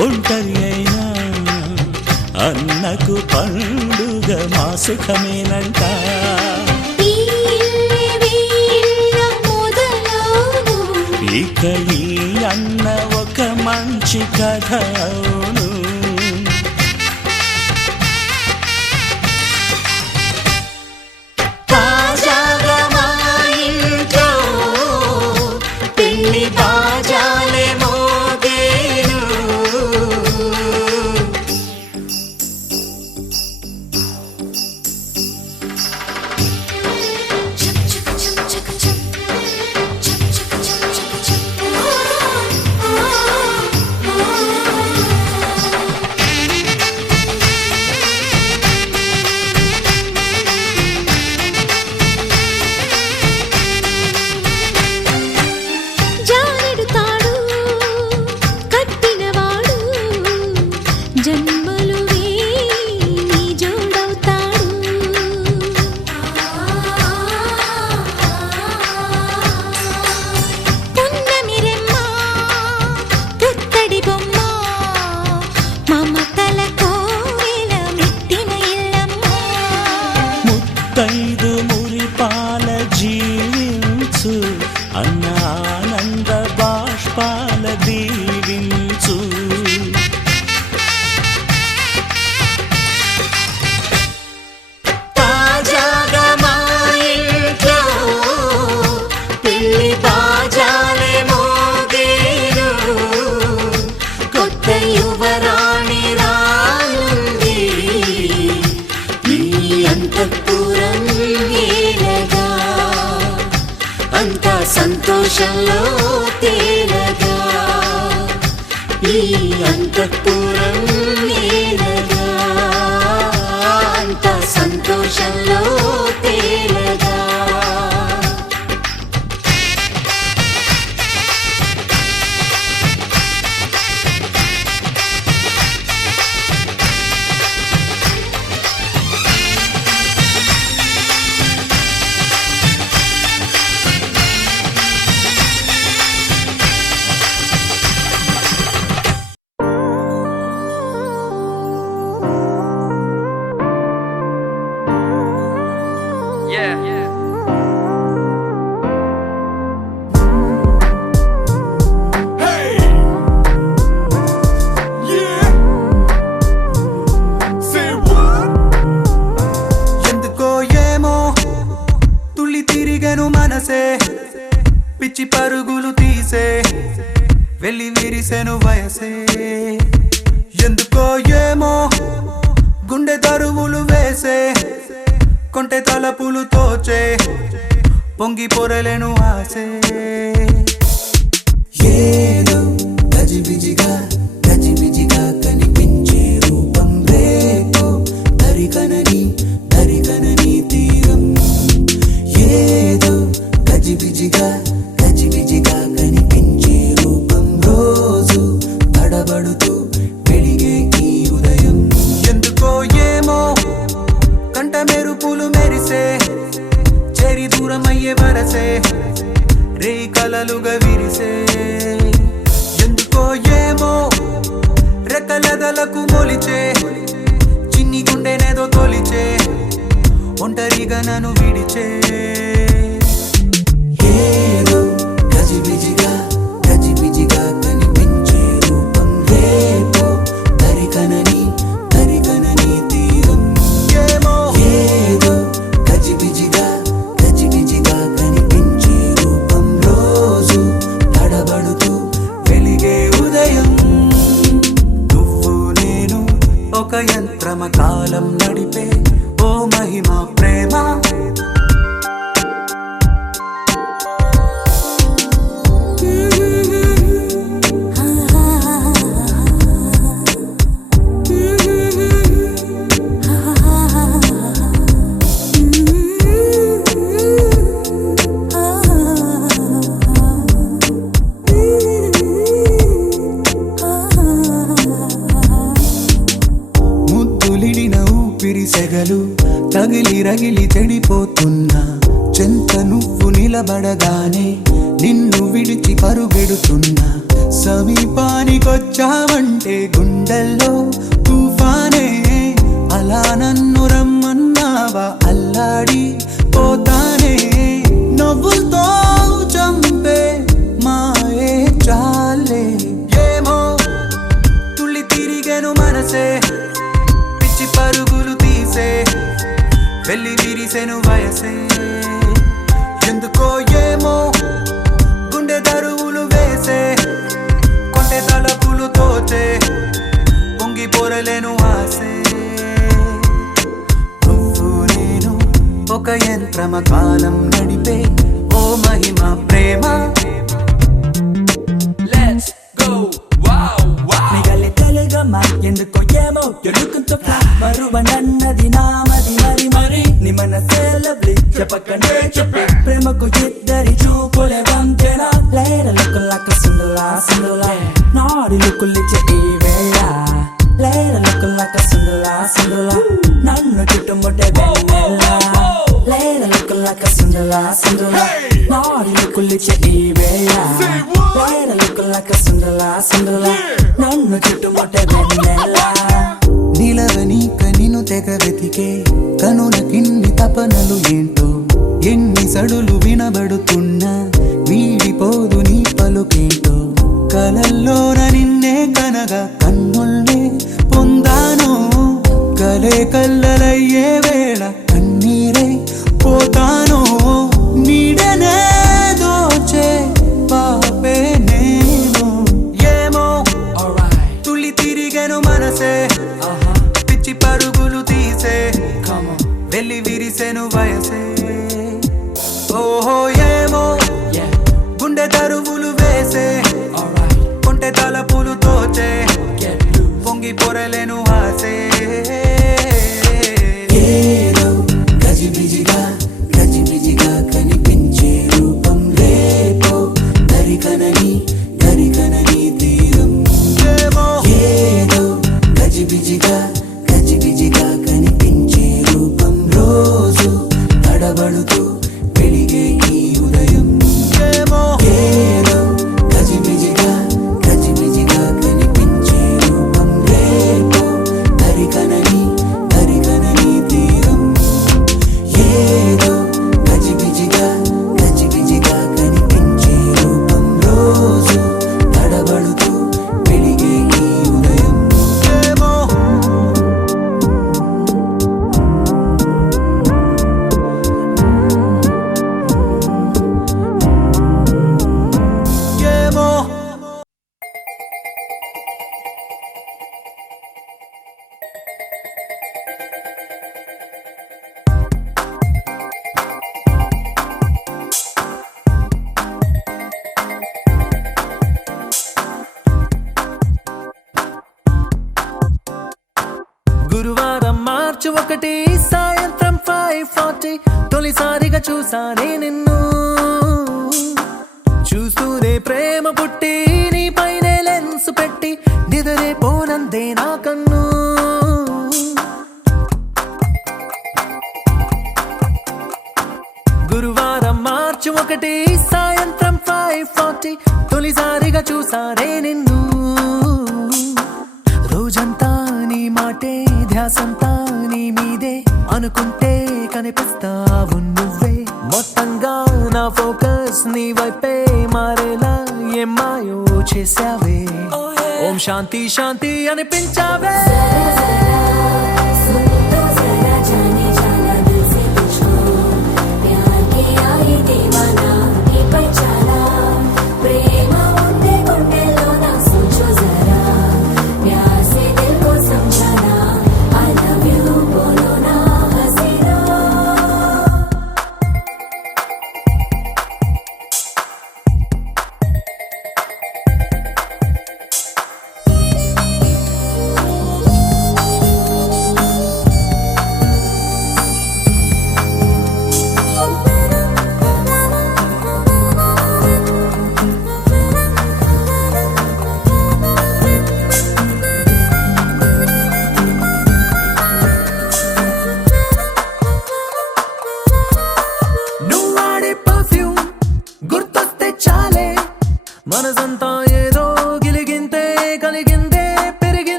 ఒంటరి అయినా అన్నకు పండుగ మా సుఖమేనంట. ఇక ఈ అన్న ఒక మంచి కథ అవును. తాజాగా మా ఇంట్లో పెళ్లి బాజాలే మోగేను. ముత్తైదు మురిపాల జీవించు అన్న ఆనంద బాష్పాల దీవించు. తాజాగా మా ఇంట్లో పెళ్లి బాజాలే మోగేను. కొత్త యువరాణి రానుంది అంతఃపురం ఏలగా. అంతా సంతోషంలో తేలగా. ఈ అంతఃపురం ఏలగా. అంతా సంతోషంలో తేలగా. పిచ్చి పరుగులు తీసే వెళ్ళి విరిసెను వయసే. ఎందుకో ఏమో గుండె దరువులు వేసే కొంటె తలపులు తోచే పొంగి పొరలేను ఆసే. ఏదో గజిబిజిగా గజిబిజిగా కనిపించే రూపం రేపో దరికనని దరికనని తీరం. ఏదో గజిబిజిగా గజిబిజిగా కనిపించే రూపం రోజు తడబడుతూ వెలిగే ఈ ఉదయం. ఎందుకో ఏమో కంట మెరుపులు మెరిసే చెరి దూరమయ్యే వరసే రే కలలుగా విరిసే. ఎందుకో ఏమో రెక్కలదలకు మొలిచే చిన్ని గుండెనేదో తొలిచే ఒంటరిగా నన్ను విడిచే. ఏదో గజిబిజిగా గజిబిజిగా కనిపించే రూపం రేపో దరికనని దరికనని తీరం. ఏదో గజిబిజిగా గజిబిజిగా కనిపించే రూపం రోజు తడబడుతూ వెలిగే ఉదయం. నువ్వు నేను ఒక యంత్రమ కాలం నడిపే ఓ మహిమా ప్రేమ. సెగలు తగిలి రగిలి చెడిపోతున్నా చెంత నువ్వు నిలబడగానే నిన్ను విడిచి పరుగెడుతున్నా సమీపానికొచ్చావంటే గుండెల్లో తుఫానే అలా నన్ను రమ్మన్నావా అల్లాడి పోతానే నవ్వులతో చంపే మాయే చాలే ఏమో తుళ్ళి తిరిగెను మనసే పిచ్చి పరుగులు తీసే వెళ్ళి విరిసెను వయసే ఎందుకో ఏమో గుండె దరువులు వేసే కొంటె తలపులు తోచే పొంగి పొరలేను ఆసే నువ్వు నేను ఒక యంత్రమ కాలం నడిపే ఓ మహిమ ప్రేమ ఎందుకో ఏమో ఎడుకుంటూ మరువనన్నది నామది మరి మరి నీ మనసే లవ్లీ చెప్పకనే చెప్పి ప్రేమకు ఇద్దరి చూపులే వంతెన లేర లుక్కులక సుందలా సుందలా నాడి లుక్కులిచ్చే ఈ వేళ లేర లుక్కులక సుందలా సుందలా నన్ను చుట్టుముట్టే వెన్నెల లేర లుక్కులక సుందలా సుందలా నాడి లుక్కులిచ్చే ఈ వేళ లేర లుక్కులక సుందలా సుందలా నన్ను చుట్టుముట్టే వెన్నెల నిలవనీక నిన్ను తెగ వెతికే కనులకిన్ని తపనలు ఏంటో ఎన్ని సడులు వినబడుతున్నా వీడిపోదు నీ పలుకేంటో కలల్లోన నిన్నే కనగా కన్నుల్నే పొందాను కలే కల్లలయ్యే వేళ కన్నీరే పోతాను నీడనే దోచే పాపే నేను ఏమో తుళ్ళి తిరిగెను మనసే పిచ్చి పరుగులు తీసే వెళ్ళి విరిసెను వయసే ఓహో ఏమో గుండె దరువులు వేసే కొంటె తలపులు తోచే పొంగి పొరలేను ఆసే ఏదో గజిబిజిగా గజిబిజిగా కనిపించే రూపం రేపో దరికనని తీరం ఏదో గజిబిజిగా గజిబిజిగా కనిపించే రూపం రోజు తడబడుతూ వెలిగే ఈ ఉదయం ఏదో గజిబిజిగా గజిబిజిగా కనిపించే రూపం రేపో దరికనని తీరం ఏదో గజిబిజిగా గజిబిజిగా కనిపించే రూపం రోజు తడబడుతూ వెలిగే ఈ ఉదయం గురువారం మార్చి 1 సాయంత్రం 5:40 తొలిసారిగా చూసానే నిన్ను చూస్తూనే ప్రేమ పుట్టి నీ పైనే లెన్స్ పెట్టి నిదరే పోనందే నా కన్ను గురువారం మార్చి 1 సాయంత్రం 5:40 తొలిసారిగా చూసానే నిన్ను రోజంతా నీ మాటే ధ్యాసంతా నీ మీదే అనుకుంటే కనిపిస్తావు నువ్వే మొత్తంగా నా ఫోకస్ నీ వైపే మారేలా ఏం మాయో చేసావే ఓం శాంతి శాంతి అనిపించావే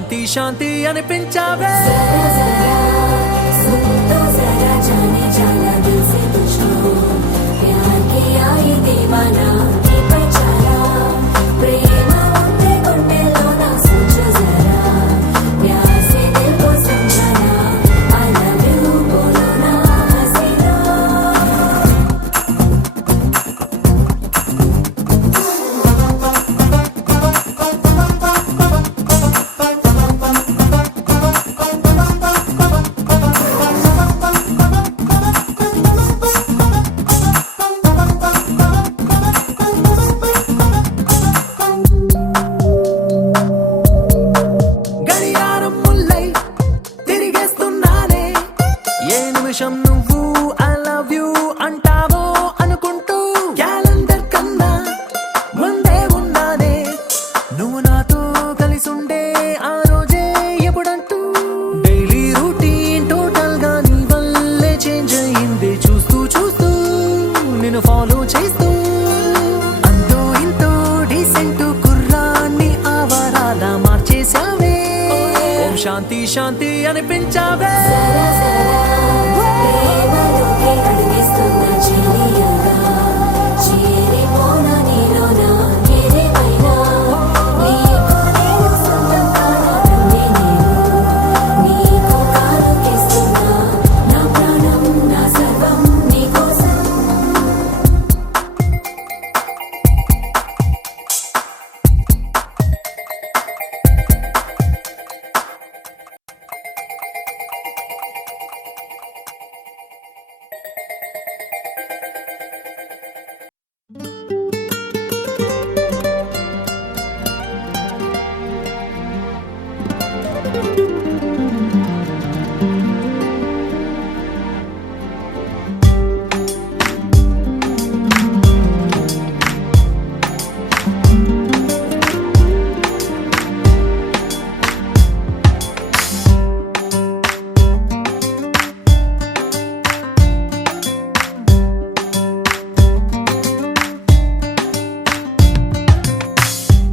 శాంతి శాంతి అనిపించావే నువ్వు ఐ లవ్ యూ అంటావో అనుకుంటూ క్యాలెండర్ కన్నా ముందే ఉన్నానే నువ్వు నాతో కలిసి ఉండే ఆ రోజే ఎప్పుడంటూ డైలీ రూటీన్ టోటల్ గా నీ వల్లే చేంజ్ అయింది చూస్తూ చూస్తూ నేను ఫాలో చేస్తూ అంతో ఇంతో డీసెంట్ కుర్రాన్ని ఆవారాల మార్చేసావే ఓం శాంతి శాంతి అనిపించావే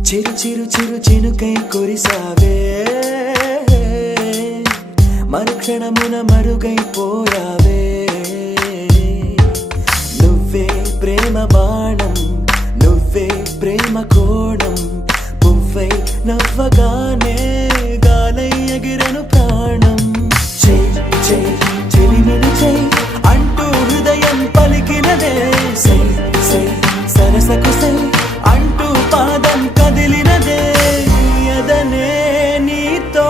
చిరు చిరు చిరు చినుకై కురిసావే మరుక్షణమున మరుగైపోయావే నువ్వే ప్రేమ బాణం నువ్వే ప్రేమ కోణం పువ్వై నవ్వగానే గాలై ఎగిరెను ప్రాణం చెయ్ చెయ్ చెలిమిని చెయ్ అంటూ హృదయం పలికినదే సై సై సరసకు సై అంటూ పాదం కదిలినదే ఎదనే నీతో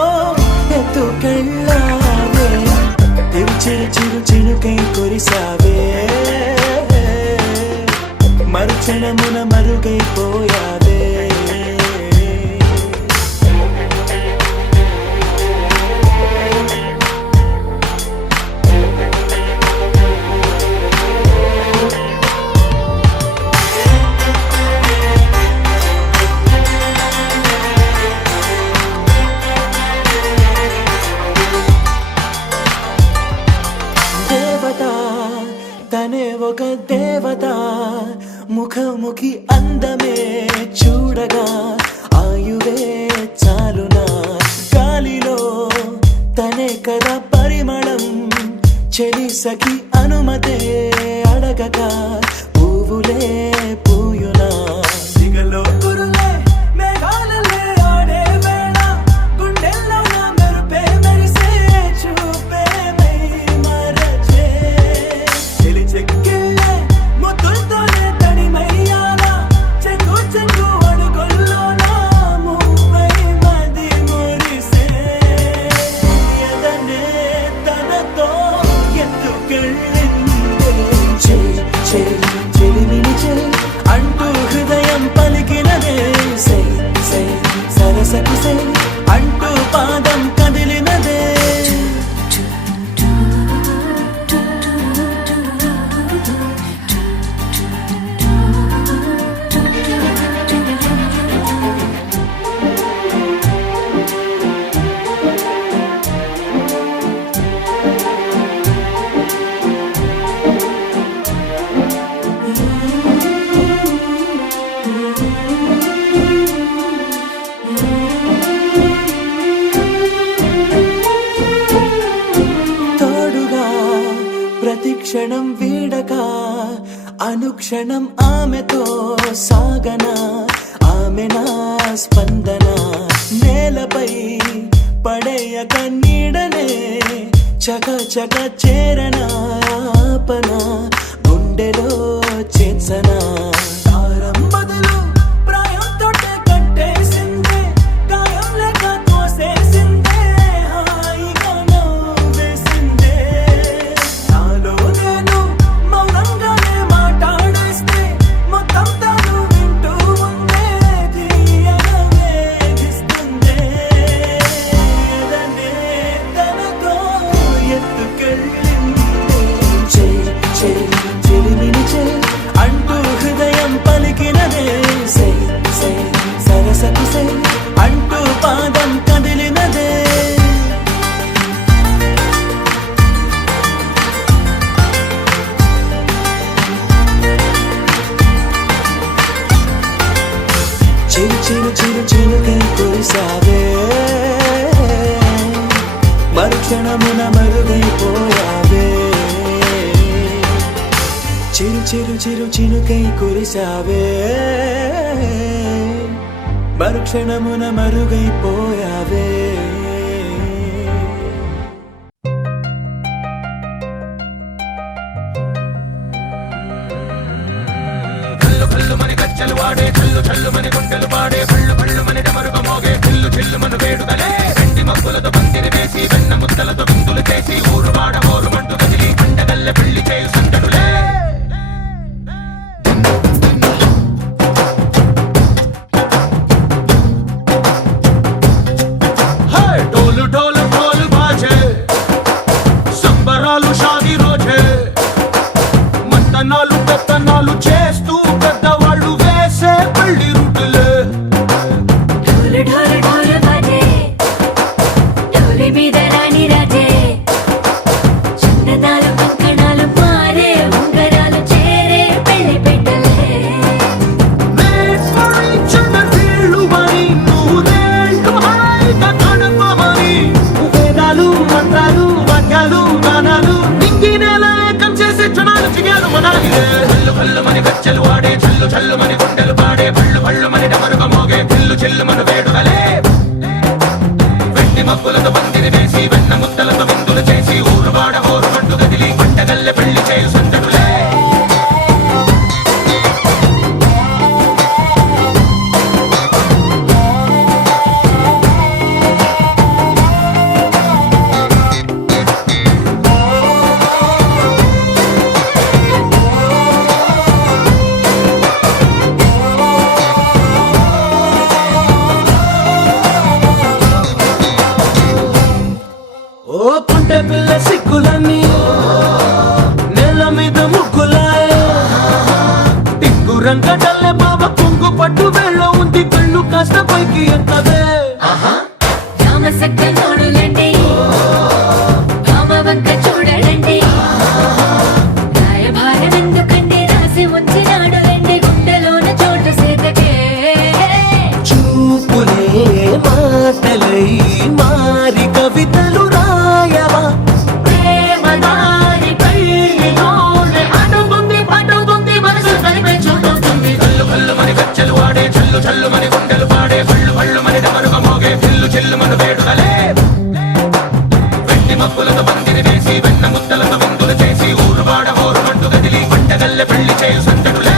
ఎత్తుకెళ్ళావే చిరు చిరు చినుకై కురిసావే మరుక్షణమున మరుగైపోయావే తనే ఒక దేవత ముఖముఖి అందమే చూడగా ఆయువే చాలునా గాలిలో తనే కదా పరిమళం చెలి సఖి అనుమతే అడగగా పువ్వులే పూయునా సిగలో కురులే మేఘాలలే ఆడే వేళ గుండెల్లో నా మెరుపే మెరిసే చూపే మై మరచే చెలి చెక్కిళ్ళే ముద్దులతోనే తడిమయ్యాలా చెంగు చెంగు అడుగుల్లో నా మువ్వై మది మురిసే ఎదనే తనతో ఎత్తుకెళ్ళిందే చెయ్ చెయ్ అనుక్షణం ఆమెతో సాగనా ఆమె నా స్పందన నేలపై పడేయక నీడనే చక చక చేరనా ఆపన గుండెలో చేర్చనా తారం బదులు ప్రాయంతో కట్టేసిందే గాయం లేక తోసేసిందే హాయిగా నవ్వేసిందే నాలో నేను మౌనంగానే మాట్లాడేస్తే మొత్తం తను వింటూ ఉందే తీయగా వేధిస్తుందే ఎదనే తనతో ఎత్తుకెళ్ళిందే చెలిమిని అంటూ హృదయం పలికినదే సై సై సరసకు సై అంటూ పాదం కదిలినదే చిరు చిరు చిరు చిరుకై కురిసావే మరుక్షణమున మరుగైపోయావే చిరు చిరు చిరు చినుకై కురిసావే మరుక్షణమున మరుగైపోయావే కల్లు కల్లు మని గజ్జలు వాడే కల్లు చల్లు మని గుండెలు పాడే పళ్ళు పళ్ళు మని డమరుగ మోగే చిల్లు చిల్లు మను వేడుదలే వెండి మబ్బులతో పందిరి వేసి వెన్న ముద్దలతో విందులు చేసి ఊరు వాడ ఊరు మంటు కదిలి పండగల్ల పెళ్లి చేయు సందడులే డోలు డోలు డోలు బాజే సంబరాలు షాదీ రోజే మంతనాలు పెత్తనాలు చేస్తూ పెద్దవాళ్ళు వేసే పెళ్లి రూటులే ढोल ढोल ढोल बाजे ढोली మీద రాణి రాజే చిన్నదాలు కంకణాలు మారే ఉంగరాలు చేరే పెళ్లి పెట్టలే వీళ్ళు మరి నూరేళ్ళు హాయిగా గడపమని వేదాలు మంత్రాలు వాక్యాలు గానాలు నింగి నేల ఏకం చేసే క్షణాలు చిగాలు మనాలిలే కల్లు కల్లు మని గజ్జలు వాడే చల్లు చల్లు మని గుండెలు పాడే పళ్ళు పళ్ళు మని డమరుగ మోగే చిల్లు చిల్లు మను వేడుదలే వెండి మబ్బులతో పందిరి వేసి వెన్న ముద్దలతో విందులు చేసి ఊరు వాడ ఊరు మంటు కదిలి పంటగల్లె పెళ్లి చేయు సందడులే ఓ పుంటె పిల్ల సిక్కులన్నీ నేల మీద ముగ్గులాయ టిక్కు రంగటల్లె బాబ కుంగు పట్టు వెళ్ళ ఉంది కళ్ళు కాస్త పైకి ఎత్తదే రామ సక్క నోడులండి రామ వంక చూడలండి రాయభారం ఎందుకండి రాసి ఉంచినాడులండి గుండెలోన చోటు సేతకే చూపులే మాటలై మారి కవితలు రాయవా ప్రేమ దారి పెళ్లిలోనే అడుగుంది పడుగుంది మనసు కలిపే చూడుతుంది కల్లు కల్లు మని గజ్జలు వాడే చల్లు చల్లు మని గుండెలు పాడే పళ్ళు పళ్ళు మని డమరుగ మోగే చిల్లు చిల్లు మను వేడుదలే వెండి మబ్బులతో పందిరి వేసి వెన్న ముద్దలతో విందులు చేసి ఊరు వాడ ఊరు మంటు కదిలి పంటగల్లె పెళ్లి చేయు సందడులే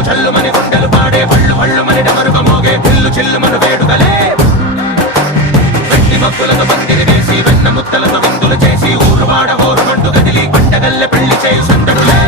చల్లు చల్లు మని గుండెలు పాడే పళ్ళు పళ్ళు మని డమరుక మోగే పిల్లు చిల్లు మన వేడుకలే వెండి మబ్బులతో పందిరి వేసి వెన్న ముద్దలతో విందులు చేసి ఊరు వాడ హోరు మంటు కదిలి పంటగల్లె పెళ్లి చేయు సందడులే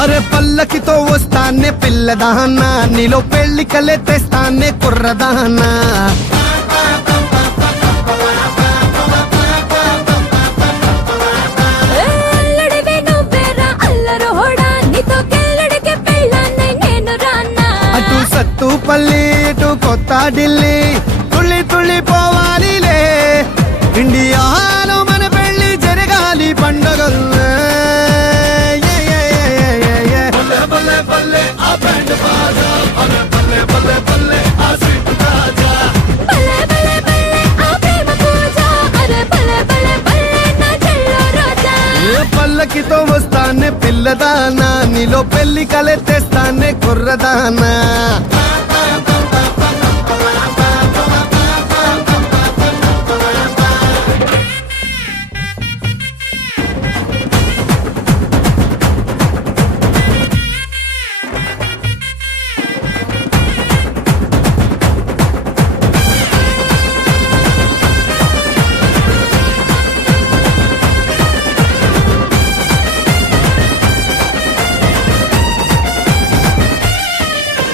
అరే పల్లకితో వస్తానే పిల్లదానా నీలో పెళ్లి కలే తెస్తానే కుర్రదానా అల్లడివే నువ్వేరా అల్లరోడా నీతో కెల్లడికి పెళ్ళాన్నై నేను రానా అటు సత్తుపల్లి ఇటు కొత్త ఢిల్లీ తుళ్ళి తుళ్ళి పోవాలిలే ఇండియాలో మన పెళ్లి జరగాలి పండగల్లే భలే భలే భలే ఆ ప్రేమ పూజ అరే భలే భలే భలే నా చెల్లో రోజా పల్లకితో వస్తానే పిల్లదానా నీలో పెళ్లి కలే తెస్తానే కుర్రదానా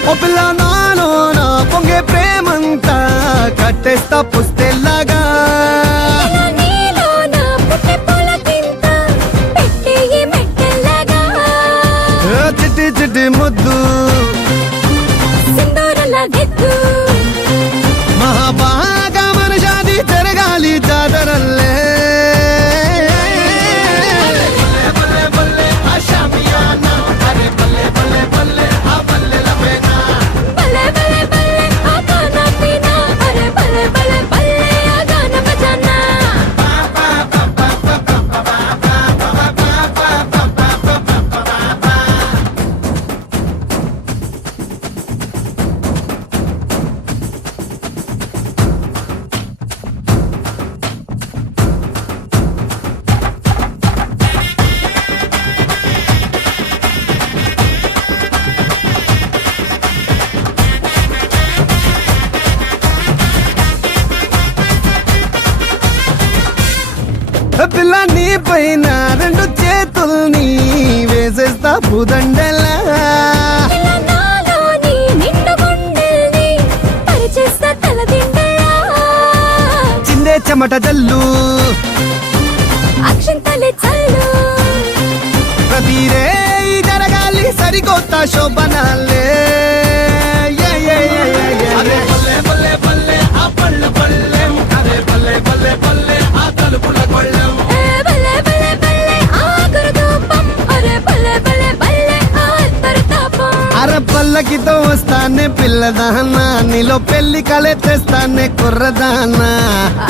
ఓ పిల్ల నాలో నా పొంగే ప్రేమంతా కట్టేస్తా పుస్తెల్లాగా ఇలా నీలో నా పుట్టే పులకింత పెట్టి ఈ మెట్టెల్లాగా చిట్టి చిట్టి ముద్దు సింధూరలా దిద్దు మహాబాగా మన జాతి జరగాలి జాతరల్లే భలే భలే భలే ఆ గానా పీనా అరే భలే భలే భలే ఆ గానా బజానా పిల్ల నీ పైన రెండు చేతుల్ని వేసేస్తా పుదండలా ఇలా నాలోని నిండు గుండెల్ని పరిచేస్తా తలదిండలా చిందే చెమట జల్లు అక్షంతలే చల్లు ప్రతిరే జరగాలి సరికొత్త శోభనాలే భలే భలే భలే ఆ గురుదూపం అరే భలే భలే భలే ఆ అంతర్తాపం అర పల్లకితో వస్తానే పిల్లదానా నీలో పెళ్లి కలే తెస్తానే కుర్రదానా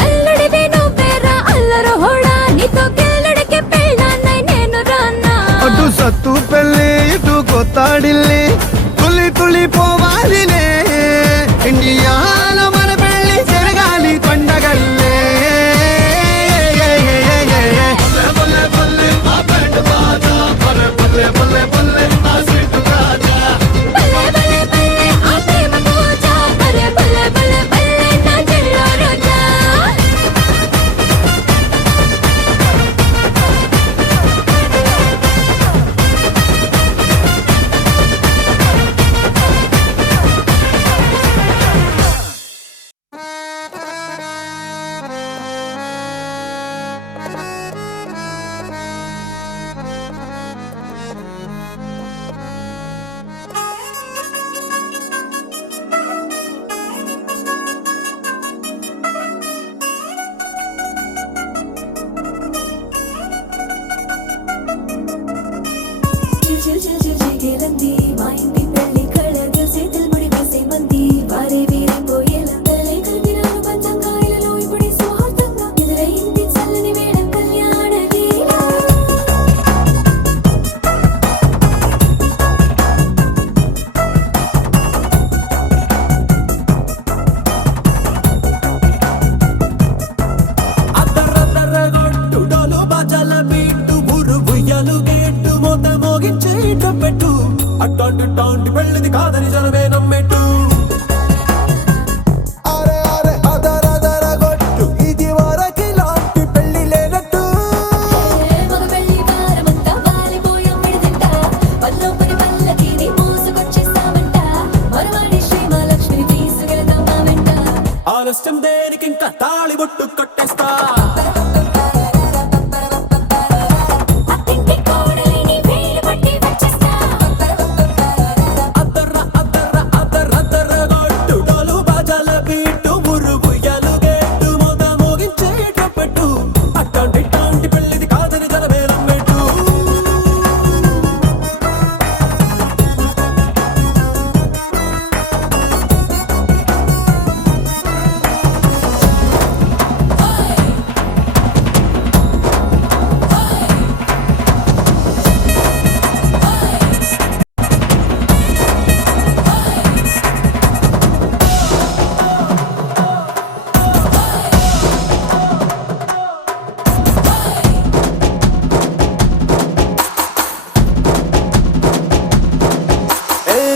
అల్లడివే నువ్వేరా అల్లరోడా నీతో కెల్లడికి పెళ్ళాన్నై నేను రానా అటు సత్తు పెళ్లి ఇటు కొత్త ఢిల్లీ తులి తులి పోవాలిలే ఇండియాలో మన పెళ్లి జరగాలి పండగల్లే భలే భలే భలే ఆ ప్రేమ పూజ అరే భలే భలే భలే నా చెల్లో రోజా ఉయ్యాలు గేట్టు మోత మోగించే పెట్టు అట్టాంటి టాంటి పెళ్ళిది కాదని జనమే నమ్మెట్టు అరే అరే అదర గొట్టు ఇది వరకి లాంటి పెళ్లి లేనట్టు మగ పెళ్లి వారమంతా వాలిపోయాం విడిదింట పల్లోపరి పల్లకిని మోసుకొచ్చేస్తామంట మరవాడి శ్రీమహాలక్ష్మిని తీసుకెళ్దాం మా వెంట ఆలస్యం దేనికి ఇంకా తాళి బొట్టు కట్టేస్తా అత్తింటి కోడలిని వేలు పట్టి వచ్చేస్తా అద్దర గొట్టు డోలు బాజాల బీటు మురుగుయ్యాలు గేట్టు మోత మోగించే పెట్టు అట్టాంటి టాంటి పెళ్ళిది కాదని జనమే నమ్మెట్టు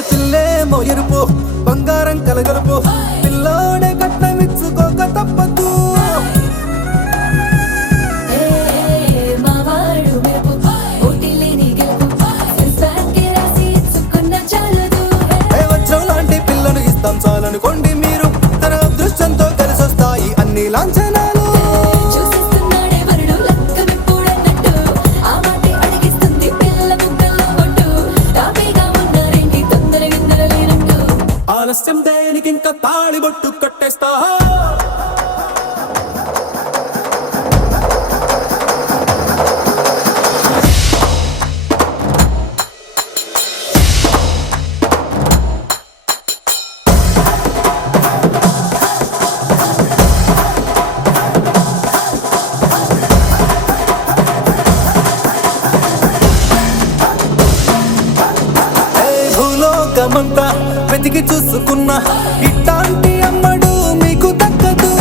పిల్లేమో ఎరుపు బంగారం కలగలుపు పిల్లోడే కట్నమిచ్చుకోక తప్పదు మా వాడు మెరుపు పోటీలేని గెలుపు సెన్సార్కి రాసి ఇచ్చుకున్న చాలదు వజ్రం లాంటి పిల్లను ఇస్తాం చాలనుకోండి మీరు తన అదృష్టంతో కలిసొస్తాయి అన్ని లాంఛనాలు చూసేస్తున్నాడే వరుడు లక్కమిప్పుడన్నట్టు ఆ మాటే అడిగిస్తుంది పిల్ల ముక్కల్లో కొట్టు తాపీగా ఉన్నారేంటి తొందర విందర లేనట్టు ఆలస్యం దేనికి ఇంకా తాళి బొట్టు కట్టేస్తా భూలోకమంతా వెతికి చూసుకున్నా ఇట్లాంటి అమ్మడు మీకు దక్కదు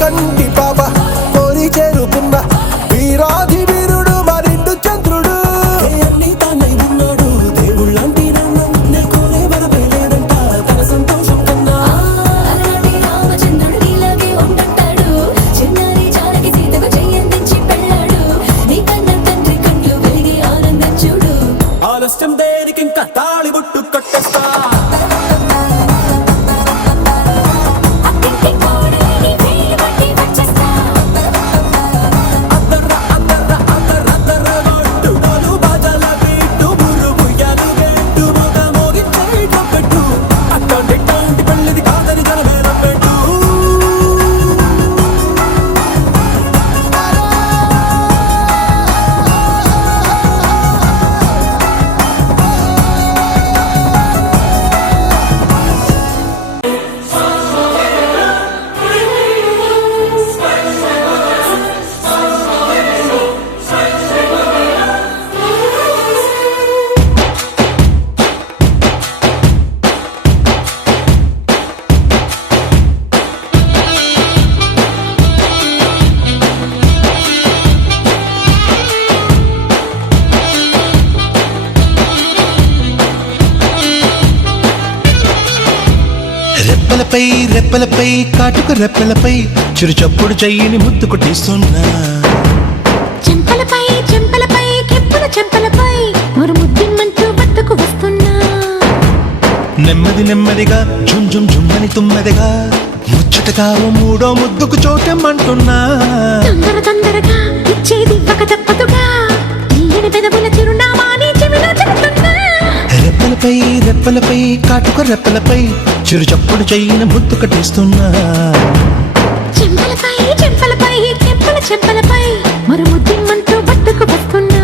కంటి పాప కోరి చేరుకున్న వీరాధి వీరుడు మరిండు చంద్రుడు అన్ని తానై ఉన్నాడు దేవుళ్ళంటి నన్ను కోరే వరవేలేడంట తన సంతోషం కన్నా అలాంటి రామచంద్రుడు నీలాగే ఉంటుంటాడు చిన్నారి జానకి సీతకు చెయ్యందించి పెళ్ళాడు నీ కన్న తండ్రి కండ్లు వెలిగి ఆనందం చూడు ఆలస్యం దేనికి ఇంకా తాళి బొట్టు కట్టేస్తా అత్తింటి కోడలిని వేలు పట్టి వచ్చేస్తా అద్దర గొట్టు డోలు బాజాల బీటు మురుగుయ్యాలు గేట్టు మోత మోగించే పెట్టు అట్టాంటి టాంటి పెళ్ళిది కాదని జనమే నమ్మెట్టు రెప్పలపై రెప్పలపై కాటుక రెప్పలపై చిరుచప్పుడు చెయ్యిని ముద్దు కొట్టిస్తున్నా చెంపలపై చెంపలపై కెప్పుల చెంపలపై మరు ముద్దిమ్మంటూ వద్దకు వస్తున్నా నెమ్మది నెమ్మదిగా జుమ్ జుమ్ జుమ్మని తుమ్మెదగా ముచ్చటగా ఓ మూడో ముద్దుకు చోటెమ్మంటున్నా తొందర తొందరగా ఇచ్చేది ఇవ్వక తప్పదుగా తీయని పెదవుల చిరునామాని చెవిలో చెబుతున్నా రెప్పలపై రెప్పలపై కాటుక రెప్పలపై చిరుచప్పుడు చెయ్యిని ముద్దు కట్టిస్తున్నా చెంపలపై చెంపలపై కెప్పుల చెంపలపై మరు ముద్దిమ్మంటూ వద్దకు వస్తున్నా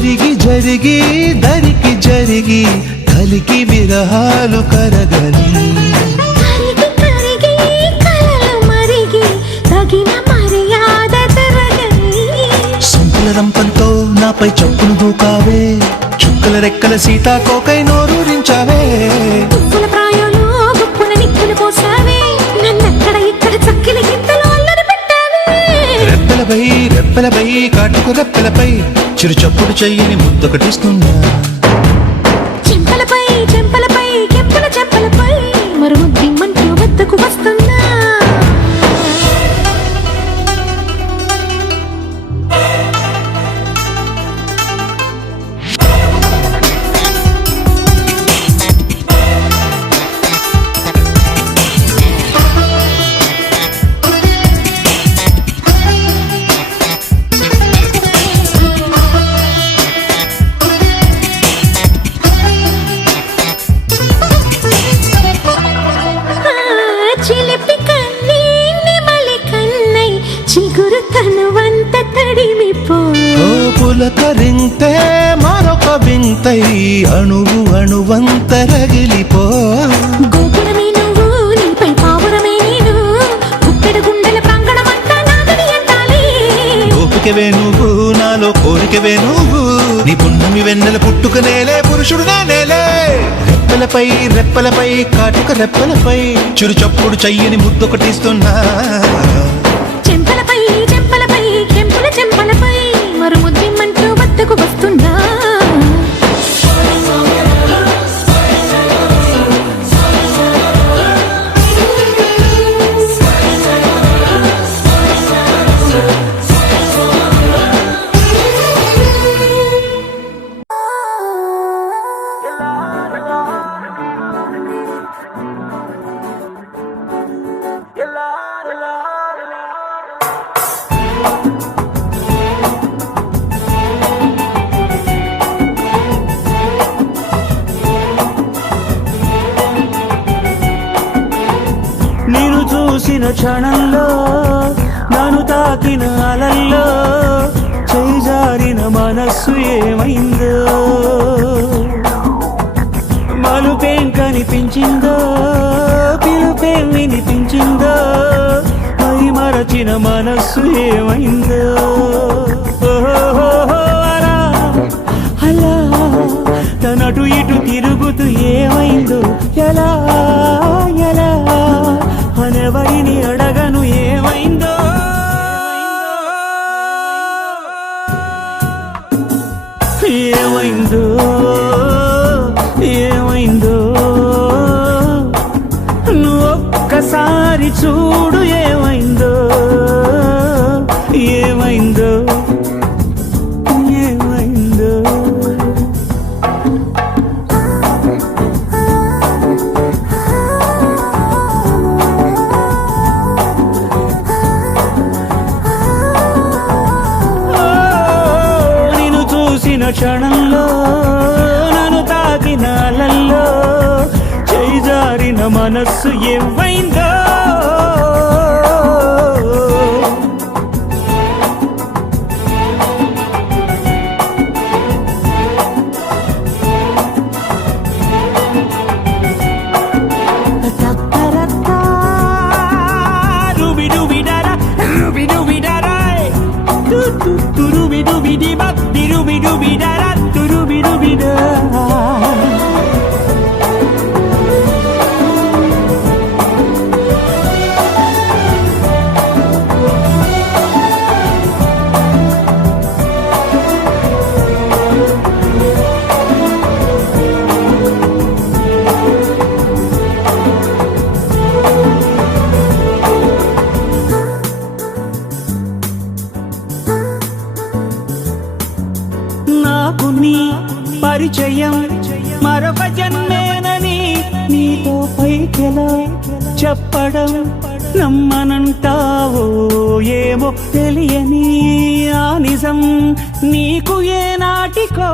జరిగి జరిగి దరికి జరిగి కలికి విరహాలు కరగని కరిగి కరిగి కలలు మరిగి తగిన మర్యాద తరగని సంపుల రంపంతో నాపై చప్పును దూకావే చుక్కల రెక్కల సీతాకోకై నోరూరించావే తుప్పుల ప్రాయాలు గుప్పున నిప్పులు పోసావే నన్నక్కడ ఇక్కడ చక్కిలి గింతలు అల్లరి పెట్టావే రెప్పలపై కాటుకు రెప్పలపై చిరు చప్పుడు చెయ్యని ముద్దొకటిస్తున్నా చెంపలపై చెంపలపై కెంపుల చెంపలపై మరుముద్దిమ్మంటూ వద్దకు వస్తున్నా చిలిపి కన్నీ నిమలి కన్నై చిగురు తనువంత తడిమిపో ఓ పులకరింతే మరొక వింతై అణువు అణువంత రగిలిపో గోపురమే నువ్వు నీపై పావురమే నేను గుప్పెడు గుండెల ప్రాంగణమంతా నాదని అంటాలి ఓపికవే నువ్వు నాలో కోరికవే నువ్వు నీ పుణ్యమి వెన్నెల పుట్టుకనేలే పురుషుడు నేలే రెప్పలపై కాటుక రెప్పలపై చిరు చప్పుడు చెయ్యని ముద్దొకటిస్తున్నా చెంపలపై చెంపలపై కెంపుల చెంపలపై మరుముద్దిమ్మంటూ వద్దకు వస్తున్నా నేను చూసిన క్షణంలో నన్ను తాకిన అలల్లో చేజారిన మనస్సు ఏమైందో మలుపేం కనిపించిందో పిలుపేం వినిపించిందో మై మరచిన మనస్సు ఏమైందో ఓహో అలా అలా తనటు ఇటు తిరుగుతూ ఏమైందో ఎలా ఎలా అనెవరిని అడగను ఏమైందో ఏమైందో ఏమైందో నువ్వు ఒక్కసారి చూడు ఏమైందో ఏమైందో ఏమైందో నిన్ను చూసిన క్షణంలో నన్ను తాకిన అలల్లో చేజారిన మనస్సు ఏమైందో నాకు నీ పరిచయం మరొక జన్మేనని నీతో పైకెలా చెప్పడం నమ్మనంటావో ఏమో తెలియని ఆ నిజం నీకు ఏనాటికో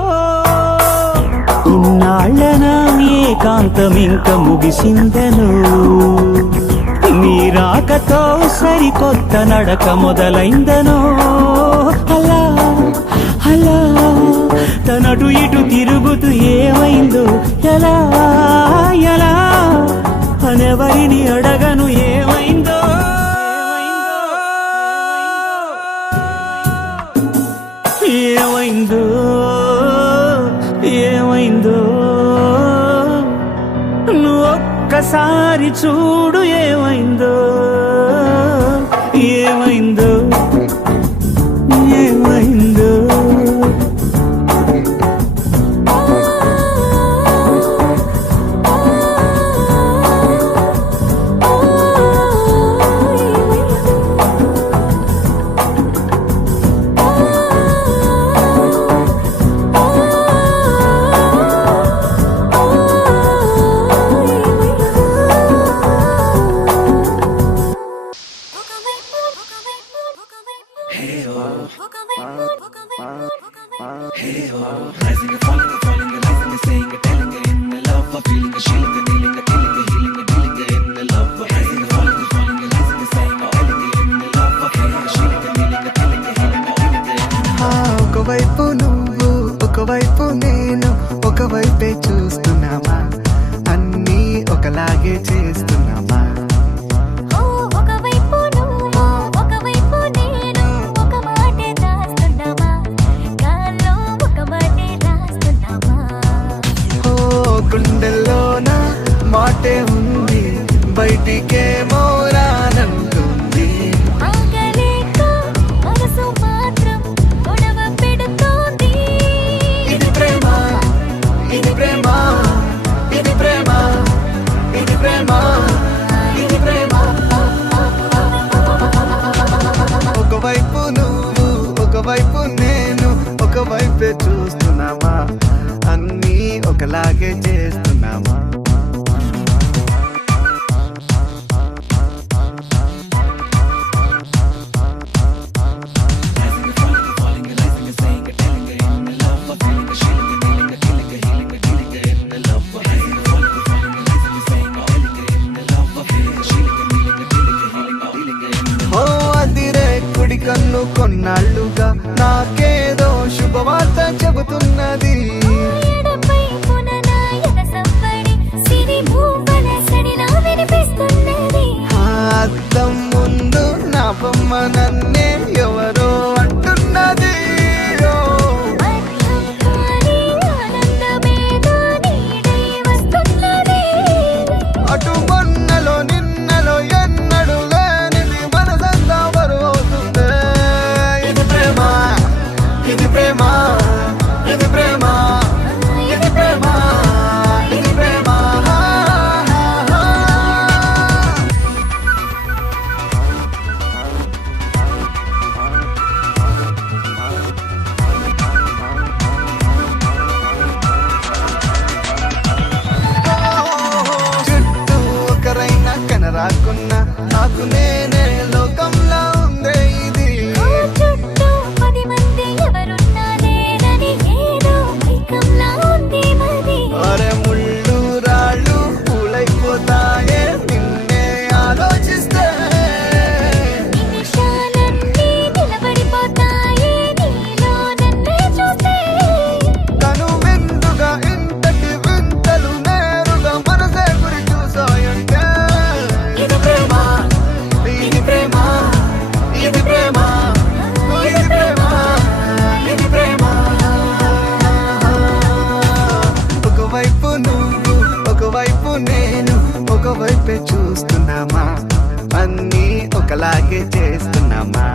ఇన్నాళ్ళన ఏకాంతం ఇంక ముగిసిందను నీ రాకతో సరికొత్త నడక మొదలైందను అలా అలా అటు ఇటు తిరుగుతూ ఏమైందో ఎలా ఎలా అనెవరిని అడగను ఏమైందో ఏమైందో ఏమైందో నువ్వు ఒక్కసారి చూడు ఏమైందో ఏమైందో ఏమైందో ఒకవైపు నువ్వు ఒకవైపు నేను ఒకవైపే చూస్తున్నామా అన్నీ ఒకలాగే చేస్తున్నామా ఒకవైపు నువ్వు ఒకవైపు నేను ఒక మాటే రాస్తున్నామా గాల్లో ఒక మాటే రాస్తున్నామా గుండెల్లోన మాటే ఉంది బయటికేమో రానంటుంది ఆగలేక మనసు మాత్రం గొడవ పెడుతోంది ఇది ప్రేమ ఇది ప్రేమ ఇది ప్రేమ ఇది ప్రేమ ఇది ప్రేమ ఒకవైపు నువ్వు ఒకవైపు నేను ఒకవైపే చూస్తున్నామా అన్నీ ఒకలాగే చేస్తున్నామా ఓ అదిరే కుడి కన్ను కొన్నాళ్ళుగా నాకేదో శుభవార్త చెబుతున్నది ఎడపై పుననాయక సంబడి సిరి భూవన సడిలా వినిపిస్తున్నది ఆ అద్దం ముందు నా బొమ్మ నన్నే ఎవరో అంటున్నది ఓ, అర్థం కాని ఆనందమేదో నీడై వస్తున్నది అటు మొన్నలో నిన్నలో ఎన్నడు లేనిది మనసంతా బరువుతుంది ఇది ప్రేమ ఇది ప్రేమ ఇది ప్రేమ ఇది ప్రేమ ఇది ప్రేమ చుట్టూ ఒకరైనా కనరాకున్నా నాకు నేనే లోకంలో ఉందే ఇది చుట్టూ 10 మంది ఎవరున్నా లేరని ఏదో మైకంలా ఉంది మరి అరే ముళ్ళు రాళ్ళు పూలైపోతాయే నిన్నే ఆలోచిస్తే నిమిషాలన్నీ నిలబడిపోతాయి నీలో నన్నే చూస్తే కను విందుగా ఇంతటి వింతలు నేరుగా మనసే గురి చూసాయంటే ఇది ప్రేమ ఇది ప్రేమ ఇది ప్రేమ ఇది ప్రేమ ఇది ప్రేమ ఒకవైపు నువ్వు ఒకవైపు నేను ఒకవైపే చూస్తున్నామా అన్నీ ఒకలాగే చేస్తున్నామా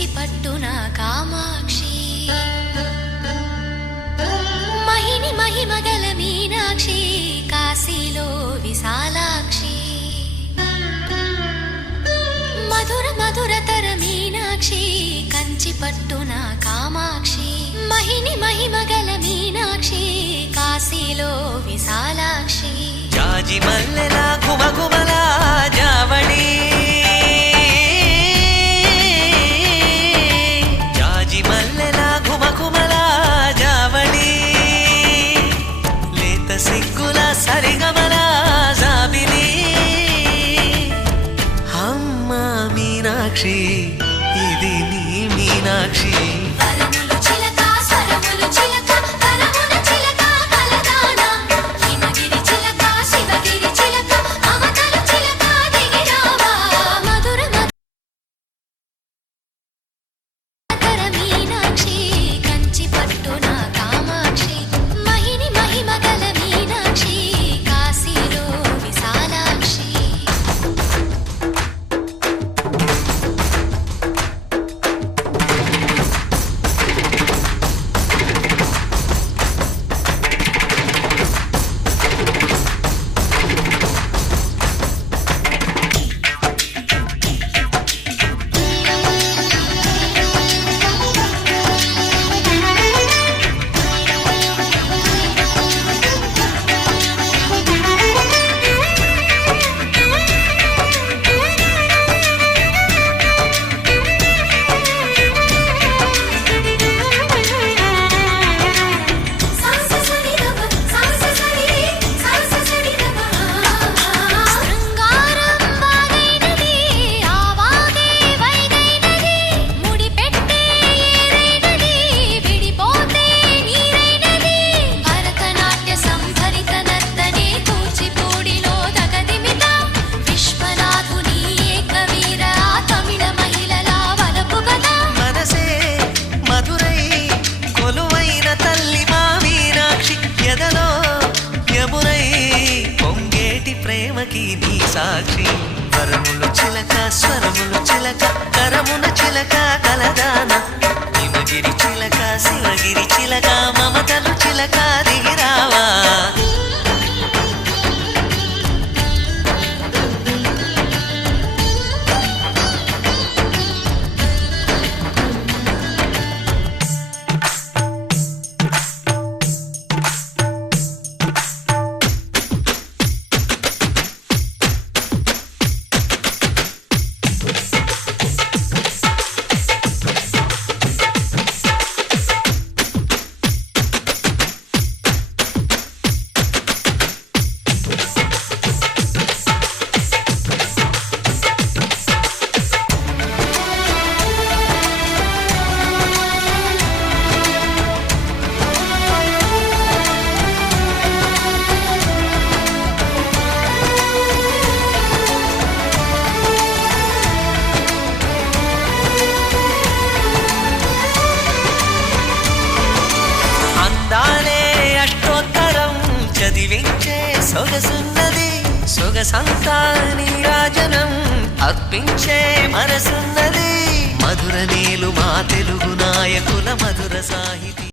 కంచి పట్టున కామాక్షి మహిని మహిమగల మీనాక్షి కాశీలో విశాలాక్షి మధుర మధురతర మీనాక్షి కంచి పట్టున కామాక్షి మహిని మహిమగల మీనాక్షి కాశీలో విశాలాక్షి జాజి మల్లెల గుమగుమల జావళి జాజి మల్లెల గుమగుమల జావళి లేత సిగ్గుల సరిగమల జాబిలి అమ్మ మీనాక్షి ఇది నీ మీనాక్షి వరములు చిలక స్వరములు చిలక కరమున చిలక కలదాన హిమగిరి చిలక శివగిరి చిలక మమతల చిలక దిగిరావా మధుర మధుర మీనాక్షి కంచి పట్టున కామాక్షి మహిని మహిమగల మీనాక్షి కాశీలో విశాలాక్షి ప్రేమకి నీ సాక్షి వరములు చిలక స్వరములు చిలక కరమున చిలక కలదాన హిమగిరి చిలక శివగిరి చిలక మమతలు చిలక దిగిరావా చదివించే సొగసున్నది సొగసంతా నీరాజనం అర్పించే మనసున్నది మధుర నీలు మా తెలుగు నాయకుల మధుర సాహితీ